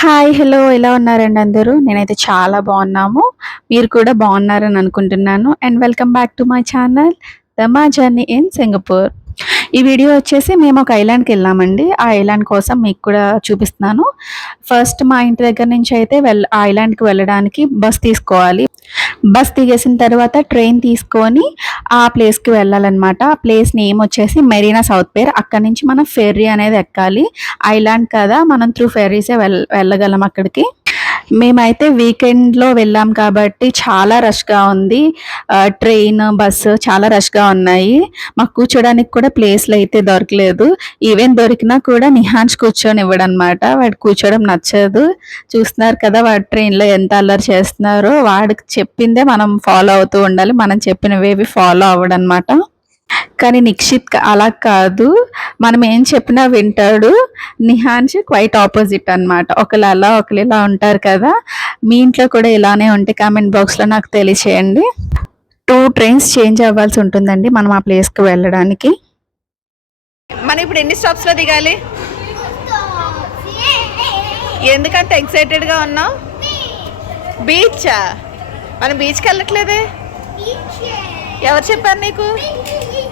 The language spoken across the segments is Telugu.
హాయ్ హలో ఎలా ఉన్నారండి అందరూ? నేనైతే చాలా బాగున్నాము. మీరు కూడా బాగున్నారని అనుకుంటున్నాను. And welcome back to my channel the మా జర్నీ ఇన్ సింగపూర్ ఈ వీడియో వచ్చేసి మేము ఒక ఐలాండ్కి వెళ్ళామండి. ఆ ఐలాండ్ కోసం మీకు కూడా చూపిస్తున్నాను. ఫస్ట్ మా ఇంటి దగ్గర నుంచి అయితే వెళ్ ఆ ఐలాండ్కి వెళ్ళడానికి బస్ తీసుకోవాలి. బస్ దిగేసిన తర్వాత ట్రైన్ తీసుకొని ఆ ప్లేస్కి వెళ్ళాలన్నమాట. ఆ ప్లేస్ నేమ్ వచ్చేసి మెరీనా సౌత్ పేర్. అక్కడ నుంచి మనం ఫెర్రీ అనేది ఎక్కాలి. ఐలాండ్ కదా మనం త్రూ ఫెర్రీసే వెళ్ వెళ్ళగలం అక్కడికి. మేమైతే వీకెండ్లో వెళ్ళాం కాబట్టి చాలా రష్గా ఉంది. ట్రైన్ బస్సు చాలా రష్గా ఉన్నాయి. మాకు కూర్చోడానికి కూడా ప్లేస్లు అయితే దొరకలేదు. ఈవెన్ దొరికినా కూడా నిహాన్స్ కూర్చొని ఇవ్వడనమాట వాడు కూర్చోవడం నచ్చదు. చూస్తున్నారు కదా వాడు ట్రైన్లో ఎంత అల్లరి చేస్తున్నారో. వాడికి చెప్పిందే మనం ఫాలో అవుతూ ఉండాలి. మనం చెప్పినవేవి ఫాలో అవ్వడనమాట కానీ నిక్షిత్ అలా కాదు. మనం ఏం చెప్పినా వింటాడు. నిహాన్స్ క్వైట్ ఆపోజిట్ అన్నమాట. ఒకళ్ళు అలా ఒకళ్ళు ఇలా ఉంటారు కదా. మీ ఇంట్లో కూడా ఇలానే ఉంటే కామెంట్ బాక్స్లో నాకు తెలియచేయండి. టూ ట్రైన్స్ చేంజ్ అవ్వాల్సి ఉంటుందండి మనం ఆ ప్లేస్కి వెళ్ళడానికి. మనం ఇప్పుడు ఎన్ని స్టాప్స్లో దిగాలి? ఎందుకంత ఎక్సైటెడ్గా ఉన్నావు? బీచా మనం బీచ్కి వెళ్ళట్లేదే? ఎవరు చెప్పారు నీకు?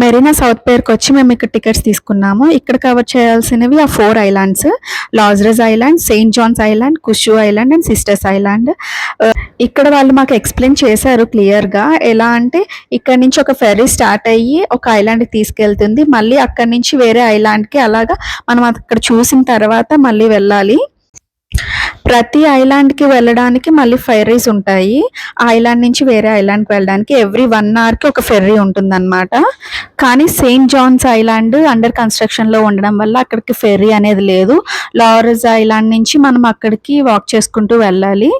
మెరీనా సౌత్ పేర్కి వచ్చి మేము ఇక్కడ టికెట్స్ తీసుకున్నాము. ఇక్కడ కవర్ చేయాల్సినవి ఆ four islands Lazarus island Saint John's island Kusu island and Sisters island. ఇక్కడ వాళ్ళు మాకు ఎక్స్ప్లెయిన్ చేశారు క్లియర్గా. ఎలా అంటే ఇక్కడ నుంచి ఒక ఫెర్రీ స్టార్ట్ అయ్యి ఒక ఐలాండ్కి తీసుకెళ్తుంది. మళ్ళీ అక్కడ నుంచి వేరే ఐలాండ్కి అలాగా మనం అక్కడ చూసిన తర్వాత మళ్ళీ వెళ్ళాలి. ప్రతి ఐలాండ్కి వెళ్ళడానికి మళ్ళీ ఫెర్రీస్ ఉంటాయి. ఐలాండ్ నుంచి వేరే ఐలాండ్కి వెళ్ళడానికి ఎవ్రీ వన్ అవర్కి ఒక ఫెర్రీ ఉంటుందన్నమాట. కానీ సెయింట్ జాన్స్ ఐలాండ్ అండర్ కన్స్ట్రక్షన్లో ఉండడం వల్ల అక్కడికి ఫెర్రీ అనేది లేదు. లారెస్ ఐలాండ్ నుంచి మనం అక్కడికి వాక్ చేసుకుంటూ వెళ్ళాలి.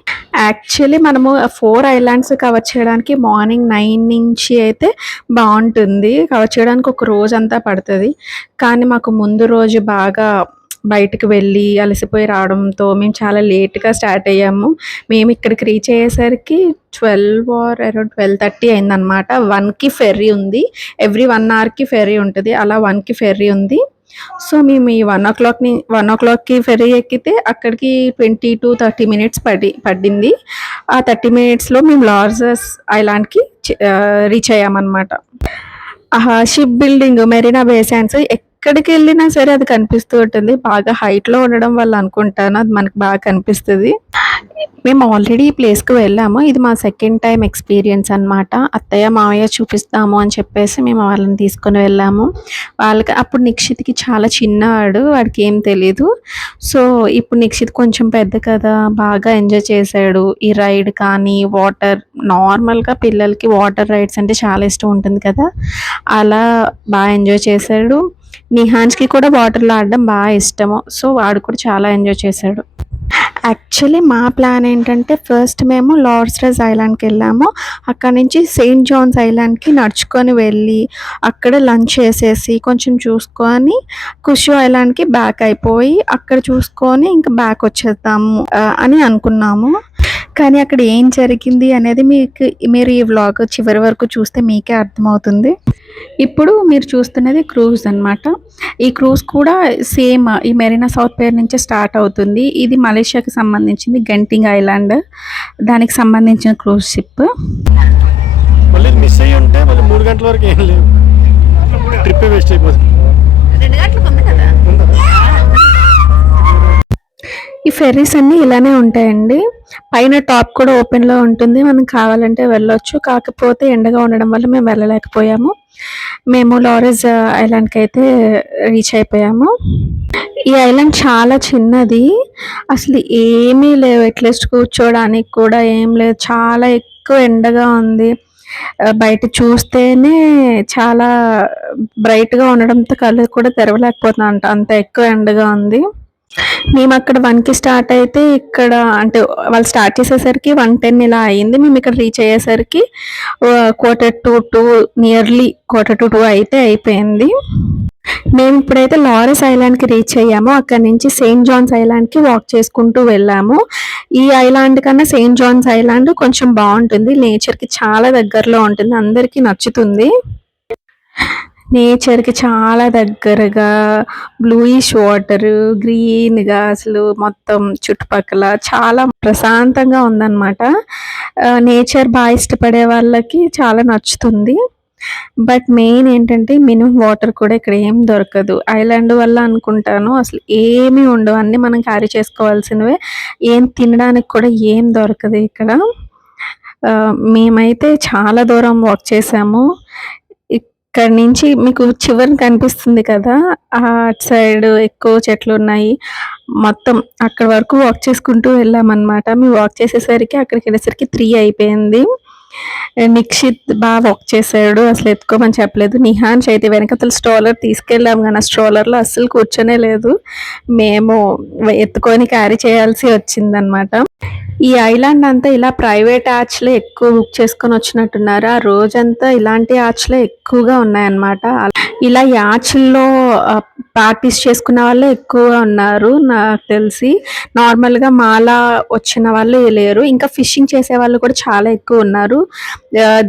యాక్చువల్లీ మనము ఫోర్ ఐలాండ్స్ కవర్ చేయడానికి మార్నింగ్ నైన్ నుంచి అయితే బాగుంటుంది. కవర్ చేయడానికి ఒక రోజు అంతా పడుతుంది. కానీ మాకు ముందు రోజు బాగా బయటకు వెళ్ళి అలసిపోయి రావడంతో మేము చాలా లేట్గా స్టార్ట్ అయ్యాము. మేము ఇక్కడికి రీచ్ అయ్యేసరికి twelve or around twelve thirty అయిందనమాట వన్కి ఫెర్రీ ఉంది. ఎవ్రీ వన్ అవర్కి ఫెర్రీ ఉంటుంది. అలా వన్కి ఫెర్రీ ఉంది. సో మేము ఈ వన్ ఓ క్లాక్ని వన్ ఓ క్లాక్కి ఫెర్రీ ఎక్కితే అక్కడికి ట్వంటీ టు థర్టీ మినిట్స్ పడి పడింది. ఆ థర్టీ మినిట్స్లో మేము లార్జెస్ ఐలాండ్కి రీచ్ అయ్యామన్నమాట. ఆహా షిప్ బిల్డింగ్ మెరీనా బేసాన్స్ ఎక్కడికి వెళ్ళినా సరే అది కనిపిస్తూ ఉంటుంది. బాగా హైట్లో లో ఉండడం వల్ల అనుకుంటాను. అది మనకు బాగా కనిపిస్తుంది. మేము ఆల్రెడీ ఈ ప్లేస్కి వెళ్ళాము. ఇది మా సెకండ్ టైం ఎక్స్పీరియన్స్ అన్నమాట. అత్తయ్య మావయ్య చూపిస్తాము అని చెప్పేసి మేము వాళ్ళని తీసుకొని వెళ్ళాము. వాళ్ళకి అప్పుడు నిక్షిత్కి చాలా చిన్నవాడు. వాడికి ఏం తెలీదు. సో ఇప్పుడు నిక్షిత్ కొంచెం పెద్ద కదా. బాగా ఎంజాయ్ చేశాడు. ఈ రైడ్ కానీ వాటర్ నార్మల్గా పిల్లలకి వాటర్ రైడ్స్ అంటే చాలా ఇష్టం ఉంటుంది కదా. అలా బాగా ఎంజాయ్ చేశాడు. నిహాన్స్కి కూడా వాటర్లో ఆడడం బాగా ఇష్టము. సో వాడు కూడా చాలా ఎంజాయ్ చేశాడు. యాక్చువల్లీ మా ప్లాన్ ఏంటంటే ఫస్ట్ మేము లార్స్రస్ ఐలాండ్కి వెళ్ళాము. అక్కడ నుంచి సెయింట్ జాన్స్ ఐలాండ్కి నడుచుకొని వెళ్ళి అక్కడ లంచ్ చేసేసి కొంచెం చూసుకొని కుషు ఐలాండ్కి బ్యాక్ అయిపోయి అక్కడ చూసుకొని ఇంకా బ్యాక్ వచ్చేద్దాము అని అనుకున్నాము. కానీ అక్కడ ఏం జరిగింది అనేది మీకు మీరు ఈ వ్లాగ్ చివరి వరకు చూస్తే మీకే అర్థమవుతుంది. ఇప్పుడు మీరు చూస్తున్నది క్రూజ్ అనమాట ఈ క్రూజ్ కూడా సేమ్ ఈ మెరీనా సౌత్ పేర్ నుంచే స్టార్ట్ అవుతుంది. ఇది మలేషియాకి సంబంధించింది గంటింగ్ ఐలాండ్ దానికి సంబంధించిన క్రూజ్ షిప్ మళ్ళీ మిస్ అయ్యి ఉంటే మళ్ళీ మూడు గంటల వరకు ఏం లేవు. ట్రిప్ వేస్ట్ అయిపోతుంది. ఈ ఫెర్రీస్ అన్నీ ఇలానే ఉంటాయండి. పైన టాప్ కూడా ఓపెన్లో ఉంటుంది. మనం కావాలంటే వెళ్ళొచ్చు. కాకపోతే ఎండగా ఉండడం వల్ల మేము వెళ్ళలేకపోయాము. మేము లారెస్ ఐలాండ్కి అయితే రీచ్ అయిపోయాము. ఈ ఐలాండ్ చాలా చిన్నది. అసలు ఏమీ లేవు. అట్లీస్ట్ కూర్చోడానికి కూడా ఏం లేదు. చాలా ఎక్కువ ఎండగా ఉంది. బయట చూస్తేనే చాలా బ్రైట్గా ఉండడంతో కళ్ళు కూడా తెరవలేకపోతున్నాం అంట అంత ఎక్కువ ఎండగా ఉంది. మేము అక్కడ వన్కి స్టార్ట్ అయితే ఇక్కడ అంటే వాళ్ళు స్టార్ట్ చేసేసరికి వన్ టెన్ ఇలా అయింది మేము ఇక్కడ రీచ్ అయ్యేసరికి quarter to two nearly quarter to two అయితే అయిపోయింది. మేము ఇప్పుడైతే లారెస్ ఐలాండ్కి రీచ్ అయ్యాము. అక్కడ నుంచి సెయింట్ జాన్స్ ఐలాండ్కి వాక్ చేసుకుంటూ వెళ్ళాము. ఈ ఐలాండ్ కన్నా సెయింట్ జాన్స్ ఐలాండ్ కొంచెం బాగుంటుంది. నేచర్కి చాలా దగ్గరలో ఉంటుంది. అందరికీ నచ్చుతుంది. నేచర్కి చాలా దగ్గరగా బ్లూయిష్ వాటర్ గ్రీన్గా అసలు మొత్తం చుట్టుపక్కల చాలా ప్రశాంతంగా ఉందన్నమాట. నేచర్ బాగా ఇష్టపడే వాళ్ళకి చాలా నచ్చుతుంది. బట్ మెయిన్ ఏంటంటే మినిమం వాటర్ కూడా ఇక్కడ ఏం దొరకదు. ఐలాండ్ వల్ల అనుకుంటాను అసలు ఏమీ ఉండవు. అన్నీ మనం క్యారీ చేసుకోవాల్సినవే. ఏం తినడానికి కూడా ఏం దొరకదు ఇక్కడ. మేమైతే చాలా దూరం వాక్ చేసాము. ఇక్కడ నుంచి మీకు చివరిని కనిపిస్తుంది కదా ఆ అటు సైడ్ ఎక్కువ చెట్లు ఉన్నాయి. మొత్తం అక్కడ వరకు వాక్ చేసుకుంటూ వెళ్ళామన్నమాట. మేము వాక్ చేసేసరికి అక్కడికి వెళ్ళేసరికి త్రీ అయిపోయింది. నిక్షిత్ బాగా వాక్ చేశాడు అసలు ఎత్తుకోమని చెప్పలేదు. నిహాన్స్ అయితే వెనకతల స్ట్రోలర్ తీసుకెళ్ళాం కానీ ఆ స్ట్రోలర్లో అస్సలు కూర్చొనే లేదు. మేము ఎత్తుకొని క్యారీ చేయాల్సి వచ్చిందనమాట ఈ ఐలాండ్ అంతా ఇలా ప్రైవేట్ యాచ్లే ఎక్కువ బుక్ చేసుకొని వచ్చినట్టున్నారు. ఆ రోజంతా ఇలాంటి యాచ్లే ఎక్కువగా ఉన్నాయన్నమాట. ఇలా యాచ్ల్లో ప్రాక్టీస్ చేసుకున్న వాళ్ళే ఎక్కువగా ఉన్నారు నాకు తెలిసి. నార్మల్గా మాలా వచ్చిన వాళ్ళు లేరు. ఇంకా ఫిషింగ్ చేసే వాళ్ళు కూడా చాలా ఎక్కువ ఉన్నారు.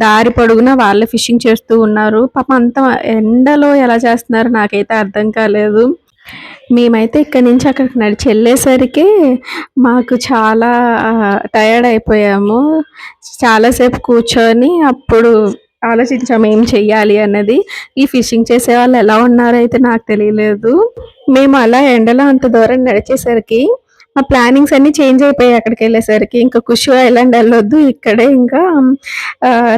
దారి పొడుగున వాళ్ళే ఫిషింగ్ చేస్తూ ఉన్నారు. పాపం అంత ఎండలో ఎలా చేస్తున్నారు నాకైతే అర్థం కాలేదు. మేమైతే ఇక్కడి నుంచి అక్కడికి నడిచి వెళ్ళేసరికి మాకు చాలా టయర్డ్ అయిపోయాము. చాలాసేపు కూర్చొని అప్పుడు ఆలోచించాము ఏం చెయ్యాలి అన్నది. ఈ ఫిషింగ్ చేసే వాళ్ళు ఎలా ఉన్నారో అయితే నాకు తెలియలేదు. మేము అలా ఎండలో అంత దూరం నడిచేసరికి మా ప్లానింగ్స్ అన్ని చేంజ్ అయిపోయాయి అక్కడికి వెళ్ళేసరికి. ఇంకా కుషు ఐలాండ్ వెళ్ళొద్దు ఇక్కడే ఇంకా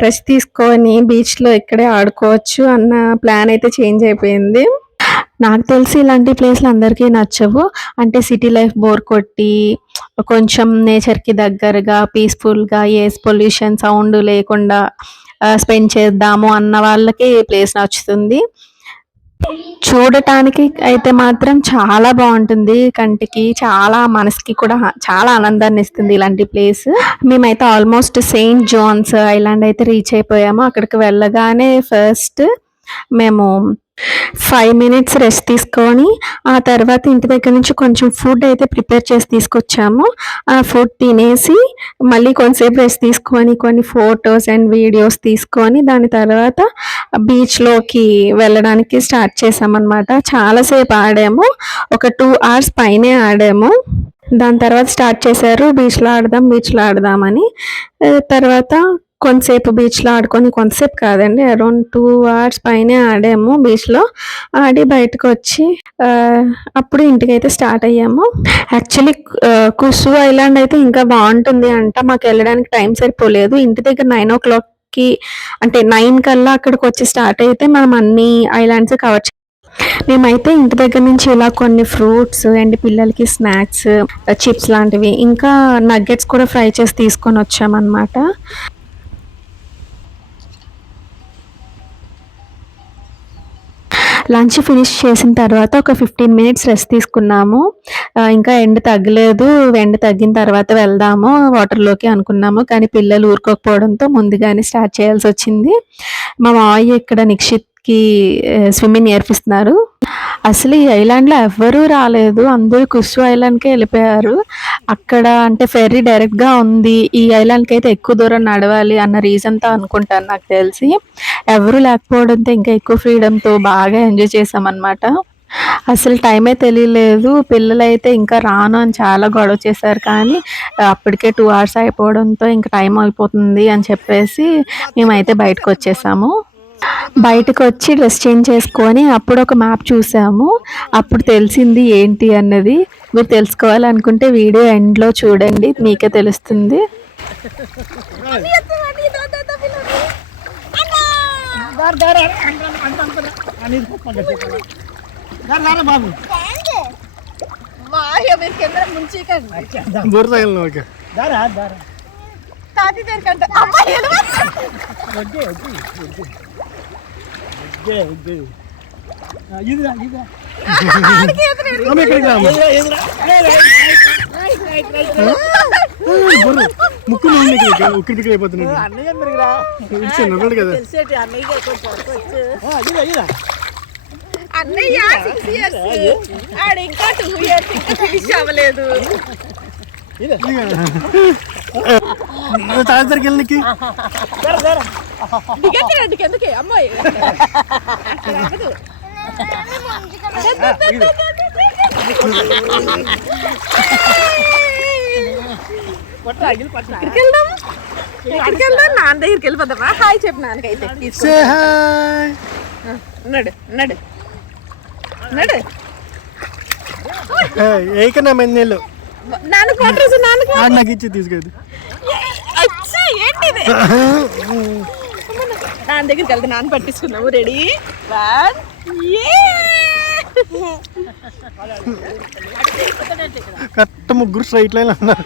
రెస్ట్ తీసుకొని బీచ్లో ఇక్కడే ఆడుకోవచ్చు అన్న ప్లాన్ అయితే చేంజ్ అయిపోయింది. నాకు తెలిసి ఇలాంటి ప్లేస్లు అందరికీ నచ్చవు. అంటే సిటీ లైఫ్ బోర్ కొట్టి కొంచెం నేచర్కి దగ్గరగా పీస్ఫుల్గా ఏ పొల్యూషన్ సౌండ్ లేకుండా స్పెండ్ చేద్దాము అన్న వాళ్ళకి ప్లేస్ నచ్చుతుంది. చూడటానికి అయితే మాత్రం చాలా బాగుంటుంది. కంటికి చాలా మనసుకి కూడా చాలా ఆనందాన్ని ఇస్తుంది ఇలాంటి ప్లేస్. మేమైతే ఆల్మోస్ట్ సెయింట్ జోన్స్ ఐలాండ్ అయితే రీచ్ అయిపోయాము. అక్కడికి వెళ్ళగానే ఫస్ట్ మేము ఫైవ్ మినిట్స్ రెస్ట్ తీసుకొని ఆ తర్వాత ఇంటి దగ్గర నుంచి కొంచెం ఫుడ్ అయితే ప్రిపేర్ చేసి తీసుకొచ్చాము. ఆ ఫుడ్ తినేసి మళ్ళీ కొంతసేపు రెస్ట్ తీసుకొని కొన్ని ఫొటోస్ అండ్ వీడియోస్ తీసుకొని దాని తర్వాత బీచ్లోకి వెళ్ళడానికి స్టార్ట్ చేసామన్నమాట చాలాసేపు ఆడాము. ఒక టూ అవర్స్ పైనే ఆడాము. దాని తర్వాత స్టార్ట్ చేశారు బీచ్లో ఆడదాం బీచ్లో ఆడదామని. తర్వాత కొంతసేపు బీచ్లో ఆడుకొని కొంతసేపు కాదండి అరౌండ్ టూ అవర్స్ పైనే ఆడాము బీచ్లో ఆడి బయటకు వచ్చి ఆ, అప్పుడు ఇంటికైతే స్టార్ట్ అయ్యాము. యాక్చువల్లీ కుసు ఐలాండ్ అయితే ఇంకా బాగుంటుంది అంట. మాకు వెళ్ళడానికి టైం సరిపోలేదు. ఇంటి దగ్గర నైన్ ఓ క్లాక్కి అంటే నైన్ కల్లా అక్కడికి వచ్చి స్టార్ట్ అయితే మనం అన్ని ఐలాండ్స్ కవర్ మేమైతే ఇంటి దగ్గర నుంచి ఇలా కొన్ని ఫ్రూట్స్ అండ్ పిల్లలకి స్నాక్స్ చిప్స్ లాంటివి ఇంకా నగ్గెట్స్ కూడా ఫ్రై చేసి తీసుకొని వచ్చామన్నమాట. లంచ్ ఫినిష్ చేసిన తర్వాత ఒక ఫిఫ్టీన్ మినిట్స్ రెస్ట్ తీసుకున్నాము. ఇంకా ఎండ తగ్గలేదు. ఎండ తగ్గిన తర్వాత వెళ్దాము వాటర్లోకి అనుకున్నాము. కానీ పిల్లలు ఊరుకోకపోవడంతో ముందుగానే స్టార్ట్ చేయాల్సి వచ్చింది. మా మావయ్య ఇక్కడ కి స్విమ్మింగ్ నేర్పిస్తున్నారు. అసలు ఈ ఐలాండ్లో ఎవ్వరూ రాలేదు. అందరూ కుషు ఐలాండ్కే వెళ్ళిపోయారు. అక్కడ అంటే ఫెర్రీ డైరెక్ట్గా ఉంది. ఈ ఐలాండ్కి అయితే ఎక్కువ దూరం నడవాలి అన్న రీజన్తో అనుకుంటాను నాకు తెలిసి. ఎవరు లేకపోవడంతో ఇంకా ఎక్కువ ఫ్రీడమ్తో బాగా ఎంజాయ్ చేసామన్నమాట అసలు టైమే తెలియలేదు. పిల్లలైతే ఇంకా రాను అని చాలా గొడవ చేశారు. కానీ అప్పటికే టూ అవర్స్ అయిపోవడంతో ఇంకా టైం అయిపోతుంది అని చెప్పేసి మేమైతే బయటకు వచ్చేసాము. బయటకు వచ్చి డ్రెస్ చేంజ్ చేసుకొని అప్పుడు ఒక మ్యాప్ చూసాము. అప్పుడు తెలిసింది ఏంటి అన్నది. మీరు తెలుసుకోవాలనుకుంటే వీడియో ఎండ్లో చూడండి. మీకే తెలుస్తుంది. తగిలిన ఓకే తాతి దగ్గర అమ్మ ముక్కు నుండి ఇక్కడ ఉక్కిరి బిక్కిరి అయిపోతున్నాడు కదా. తెలిసేటి అన్నయ్య సిక్స్ ఇయర్స్ ఆడ ఇంకా టూ ఇయర్స్ ఇంకా ఫినిష్ అవ్వలేదు. దిగండి రండి కిందకి అమ్మాయి వెళ్దాం వెళ్దాం నాన్న దగ్గరికి వెళ్ళిపోదామా హాయ్ చెప్పు నాన్నకైతే నడు నడు నడు. ఏకన్నా మెన్నేళ్ళు నాన్న క్వార్టర్స్ నాన్న నాకు ఇచ్చి తీసుకెళ్ళి అచ్చా ఏంటి నాన్న దగ్గరికి వెళ్తే నాన్న పట్టించుకుందాము రెడీ వన్ కరెక్ట్ ముగ్గురు స్ట్రైట్ లైన్ అన్నారు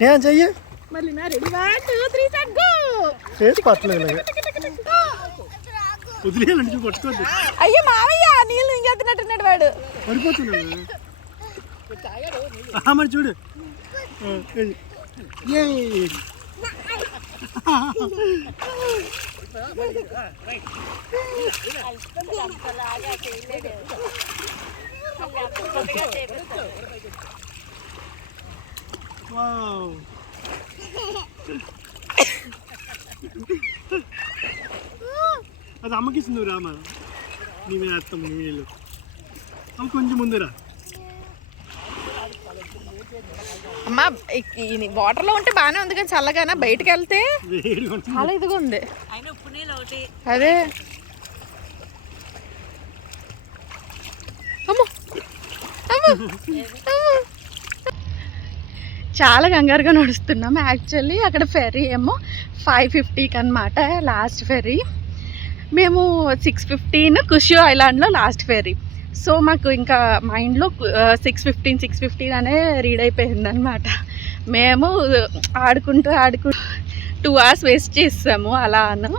నేను చెయ్యి మళ్ళీ నా ready one two three set go చేసి పట్టలేదు ఇలాగ వదిలేయాలంటే చూడు పట్టుకోద్దు అయ్యో మావయ్య నీళ్ళు ఇంకెత్తినట్టున్నాడు వాడు పడిపోతున్నాను ఆ, మరి చూడు. వావ్. అది అమ్మకి ఇస్తుంది రామా నీ మీద వేస్తాం నీ నీళ్ళు కొంచెం ముందురా. అమ్మా వాటర్లో ఉంటే బాగానే ఉంది కానీ చల్లగానా? బయటకు వెళ్తే చాలా ఇదిగా ఉంది. అదే. చాలా కంగారుగా నడుస్తున్నాం యాక్చువల్లీ. అక్కడ ఫెర్రీ ఏమో ఫైవ్ ఫిఫ్టీకి అనమాట లాస్ట్ ఫెర్రీ. మేము సిక్స్ ఫిఫ్టీన్ కుషియో ఐలాండ్లో లాస్ట్ ఫెర్రీ. సో మాకు ఇంకా మైండ్లో సిక్స్ ఫిఫ్టీన్ సిక్స్ ఫిఫ్టీన్ అనే రీడ్ అయిపోయింది అనమాట మేము ఆడుకుంటూ ఆడుకుంటూ టూ అవర్స్ వేస్ట్ చేసాము అలా అను.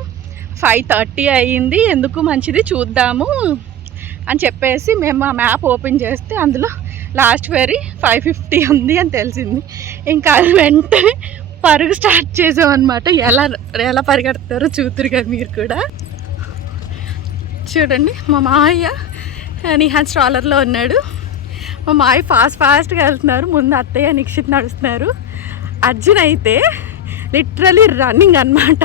ఫైవ్ థర్టీ అయ్యింది ఎందుకు మంచిది చూద్దాము అని చెప్పేసి మేము ఆ మ్యాప్ ఓపెన్ చేస్తే అందులో లాస్ట్ ఫెరీ ఫైవ్ ఫిఫ్టీ ఉంది అని తెలిసింది. ఇంకా అది వెంటనే పరుగు స్టార్ట్ చేసాం అనమాట ఎలా ఎలా పరిగెడతారో చూతురు కదా మీరు కూడా. చూడండి మా మావయ్య నిహాన్ స్ట్రాలర్లో ఉన్నాడు. మా మాయ ఫాస్ట్ ఫాస్ట్గా వెళ్తున్నారు. ముందు అత్తయ్య నిక్షిత్ నడుస్తున్నారు. అర్జున్ అయితే లిటరలీ రన్నింగ్ అనమాట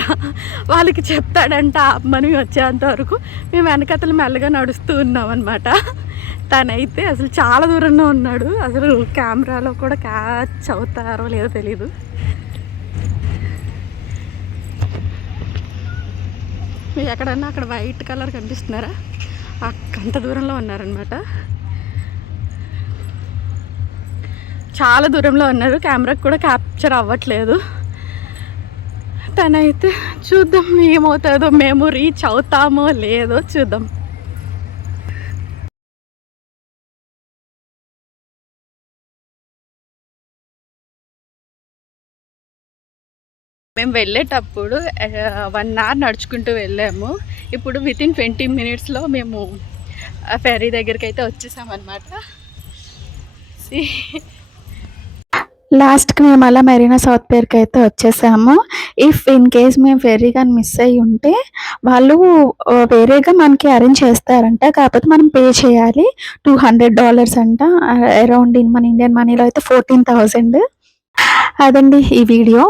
వాళ్ళకి చెప్తాడంట మనం వచ్చేంత వరకు మేము వెనకతలు మెల్లగా నడుస్తూ ఉన్నాం అనమాట తనైతే అసలు చాలా దూరంలో ఉన్నాడు. అసలు కెమెరాలో కూడా క్యాచ్ అవుతారో లేదో తెలీదు. మీకు ఎక్కడన్నా అక్కడ వైట్ కలర్ కనిపిస్తున్నారా? అంత దూరంలో ఉన్నారనమాట చాలా దూరంలో ఉన్నారు. కెమెరాకి కూడా క్యాప్చర్ అవ్వట్లేదు. తనైతే చూద్దాం ఏమవుతుందో మేము రీచ్ అవుతామో లేదో చూద్దాం. మేము వెళ్ళేటప్పుడు వన్ అవర్ నడుచుకుంటూ వెళ్ళాము. ఇప్పుడు విత్ ఇన్ ట్వంటీ మినిట్స్లో మేము ఫెర్రీ ఫెరీ దగ్గరికి అయితే వచ్చేసామన్నమాట లాస్ట్కి మేము అలా మెరీనా సౌత్ పేర్కి అయితే వచ్చేసాము. ఇఫ్ ఇన్ కేస్ మేము ఫెర్రీ కానీ మిస్ అయ్యి ఉంటే వాళ్ళు వేరేగా మనకి అరేంజ్ చేస్తారంట. కాకపోతే మనం పే చేయాలి. టూ హండ్రెడ్ డాలర్స్ అంట. అరౌండ్ ఇన్ మన ఇండియన్ మనీలో అయితే ఫోర్టీన్ థౌజండ్ అదండి ఈ వీడియో.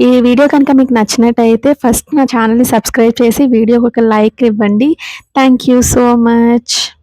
ఈ వీడియో కనుక మీకు నచ్చినట్టయితే ఫస్ట్ నా ఛానల్ని సబ్స్క్రైబ్ చేసి వీడియోకి ఒక లైక్ ఇవ్వండి. Thank you so much.